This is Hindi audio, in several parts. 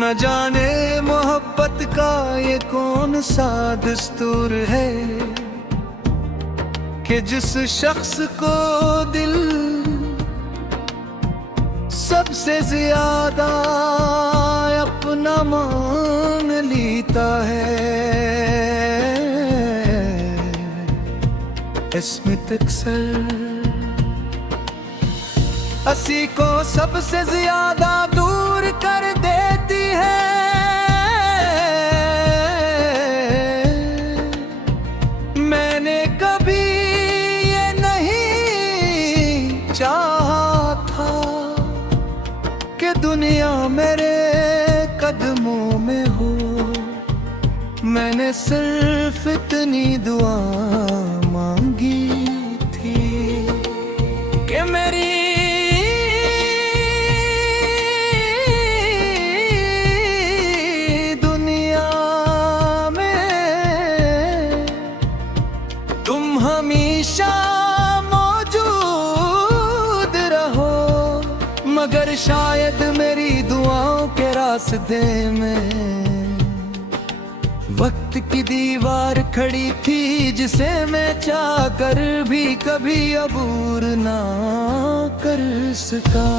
न जाने मोहब्बत का ये कौन सा दस्तूर है कि जिस शख्स को दिल सबसे ज्यादा अपना मान लेता है, इसमें तकसर असी को सबसे ज्यादा दूर कर देती है। मैंने कभी ये नहीं चाहा था कि दुनिया मेरे कदमों में हो, मैंने सिर्फ इतनी दुआ मांगी थी कि मेरी दुनिया में तुम हमेशा मौजूद रहो। मगर शायद मेरी दुआओं के रास्ते में वक्त की दीवार खड़ी थी, जिसे मैं चाह कर भी कभी अबूर ना कर सका।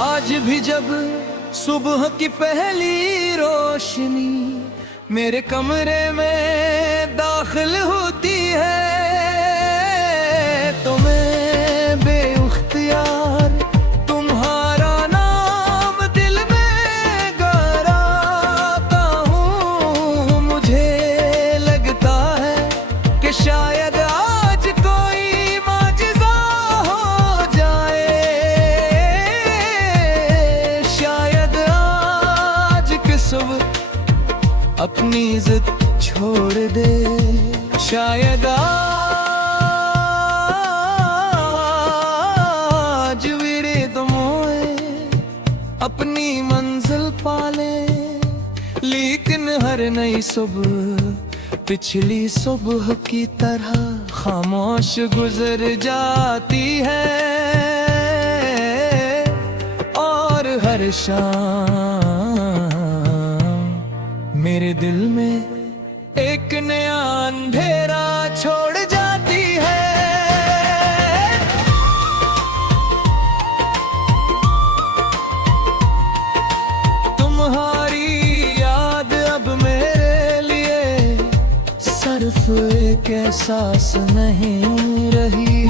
आज भी जब सुबह की पहली रोशनी मेरे कमरे में दाखिल होती है, तो मैं बेइख्तियार तुम्हारा नाम दिल में गहराता हूँ। मुझे लगता है कि शायद आज कोई माजिज़ा हो जाए, शायद आज की सुबह अपनी जिद छोड़ दे, शायद आज मेरे दमोए अपनी मंजिल पाले। लेकिन हर नई सुबह पिछली सुबह की तरह खामोश गुजर जाती है, और हर शाम मेरे दिल में एक नया अंधेरा छोड़ जाती है। तुम्हारी याद अब मेरे लिए सिर्फ एक एहसास नहीं रही,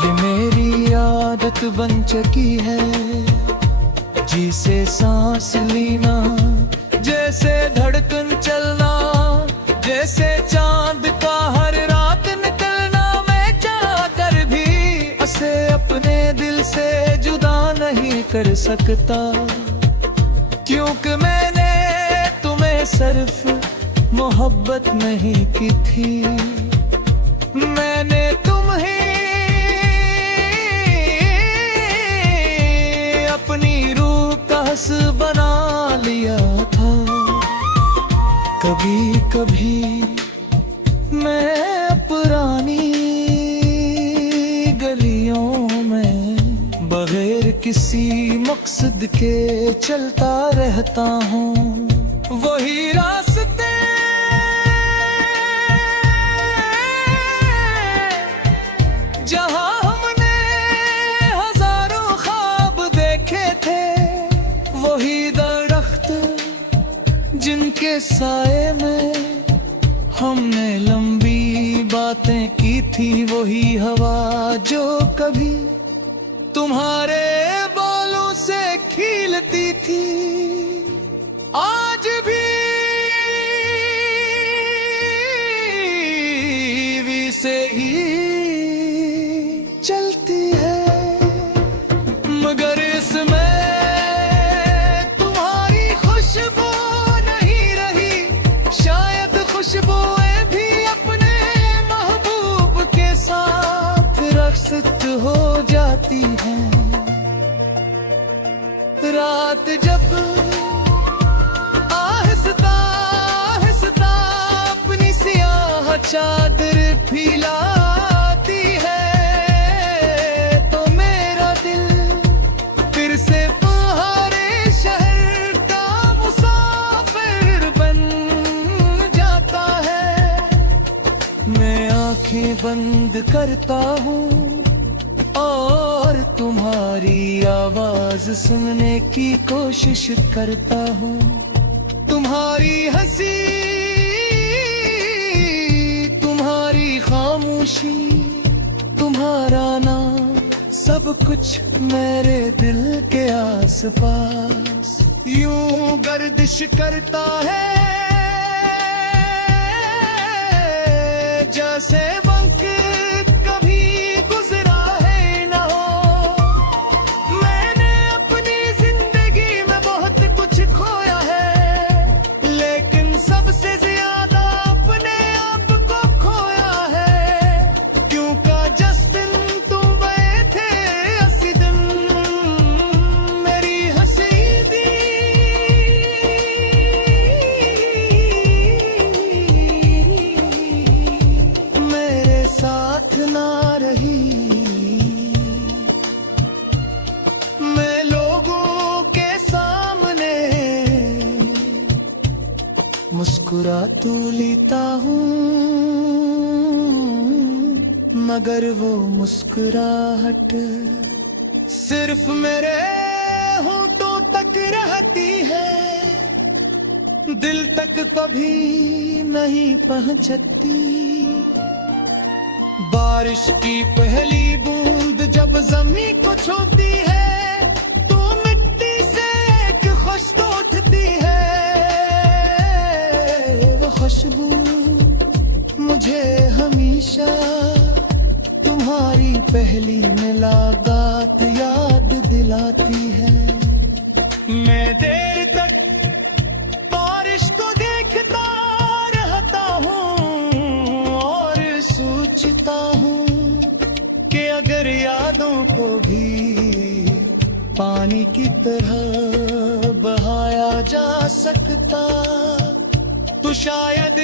ये मेरी आदत बन चुकी है। जिसे सांस लेना, जैसे धड़कन चलना, जैसे चांद का हर रात निकलना, मैं चाह कर भी उसे अपने दिल से जुदा नहीं कर सकता, क्योंकि मैंने तुम्हें सिर्फ मोहब्बत नहीं की थी, मैंने तुम्हें अपनी रूह का हस बना लिया था। कभी कभी मैं पुरानी गलियों में बगैर किसी मकसद के चलता रहता हूँ, वही रास्ते जहाँ हमने हजारों ख्वाब देखे थे, वही दरख्त जिनके साए में हमने लंबी बातें की थी, वही हवा जो कभी तुम्हारे बालों से खिलती थी, आज भी से ही चलती है। मगर इसमें तुम्हारी खुशबू नहीं रही, शायद खुशबुएं भी अपने महबूब के साथ रखसत हो जाती हैं। रात जब आहिस्ता चादर फैलाती है तो मेरा दिल फिर से तुम्हारे शहर का मुसाफिर बन जाता है। मैं आंखें बंद करता हूँ और तुम्हारी आवाज सुनने की कोशिश करता हूँ। तुम्हारी हंसी, तुम्हारी खामोशी, तुम्हारा नाम, सब कुछ मेरे दिल के आसपास यूं गर्दिश करता है जैसे वक्त कभी गुजरा है न हो। मैंने अपनी जिंदगी में बहुत कुछ खोया है, लेकिन सबसे ज्यादा अपने आप को खोया है। क्योंकि जिस दिन तुम गए थे उसी दिन मेरी हंसी भी मेरे साथ ना रही। मैं लोगों के सामने मुस्कुरा तो लेता हूँ, मगर वो मुस्कुराहट सिर्फ मेरे होंठों तक रहती है, दिल तक कभी नहीं पहुंचती। बारिश की पहली बूंद जब जमीन को छूती है तो मिट्टी से एक खुशबू उठती है। वो खुशबू मुझे हमेशा तुम्हारी पहली मुलाकात याद दिलाती है। मैं देर तक बारिश को देखता रहता हूँ और सोचता हूँ कि अगर यादों को भी पानी की तरह बहाया जा सकता तो शायद